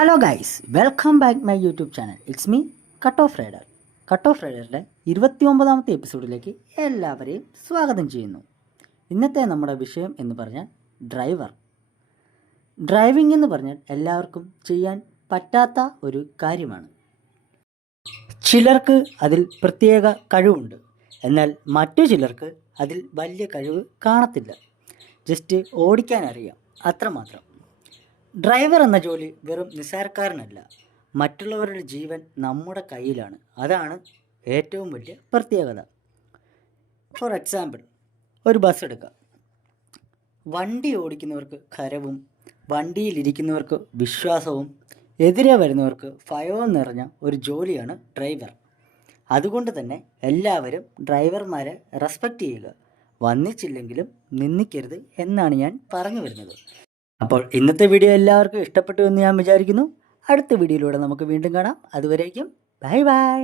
Hello guys, welcome back my YouTube channel. It's me cut off rider. Cut off റൈഡറിൻ്റെ 29ാമത്തെ എപ്പിസോഡിലേക്ക് എല്ലാവരെയും സ്വാഗതം ചെയ്യുന്നു. ഇന്നത്തെ നമ്മുടെ വിഷയം എന്ന് പറഞ്ഞാൽ ഡ്രൈവർ. ഡ്രൈവിംഗ് എന്ന് പറഞ്ഞാൽ എല്ലാവർക്കും ചെയ്യാൻ പറ്റാത്ത ഒരു കാര്യമാണ്. ചിലർക്ക് അതിൽ പ്രത്യേക കഴിവുണ്ട്, എന്നാൽ മറ്റു ചിലർക്ക് അതിൽ വലിയ കഴിവ് കാണത്തില്ല. ജസ്റ്റ് ഓടിക്കാൻ അറിയാം, അത്രമാത്രം. ഡ്രൈവർ എന്ന ജോലി വെറും നിസ്സാരക്കാരനല്ല. മറ്റുള്ളവരുടെ ജീവൻ നമ്മുടെ കയ്യിലാണ്. അതാണ് ഏറ്റവും വലിയ പ്രത്യേകത. ഫോർ എക്സാമ്പിൾ, ഒരു ബസ് എടുക്കുക. വണ്ടി ഓടിക്കുന്നവർക്ക് ഖരവും വണ്ടിയിലിരിക്കുന്നവർക്ക് വിശ്വാസവും എതിരെ വരുന്നവർക്ക് ഭയവും നിറഞ്ഞ ഒരു ജോലിയാണ് ഡ്രൈവർ. അതുകൊണ്ട് തന്നെ എല്ലാവരും ഡ്രൈവർമാരെ റെസ്പെക്റ്റ് ചെയ്യുക. വന്നിച്ചില്ലെങ്കിലും നിന്ദിക്കരുത് എന്നാണ് ഞാൻ പറഞ്ഞു വരുന്നത്. അപ്പോൾ ഇന്നത്തെ വീഡിയോ എല്ലാവർക്കും ഇഷ്ടപ്പെട്ടു എന്ന് ഞാൻ വിചാരിക്കുന്നു. അടുത്ത വീഡിയോയിലൂടെ നമുക്ക് വീണ്ടും കാണാം. അതുവരേക്കും ബൈ ബൈ.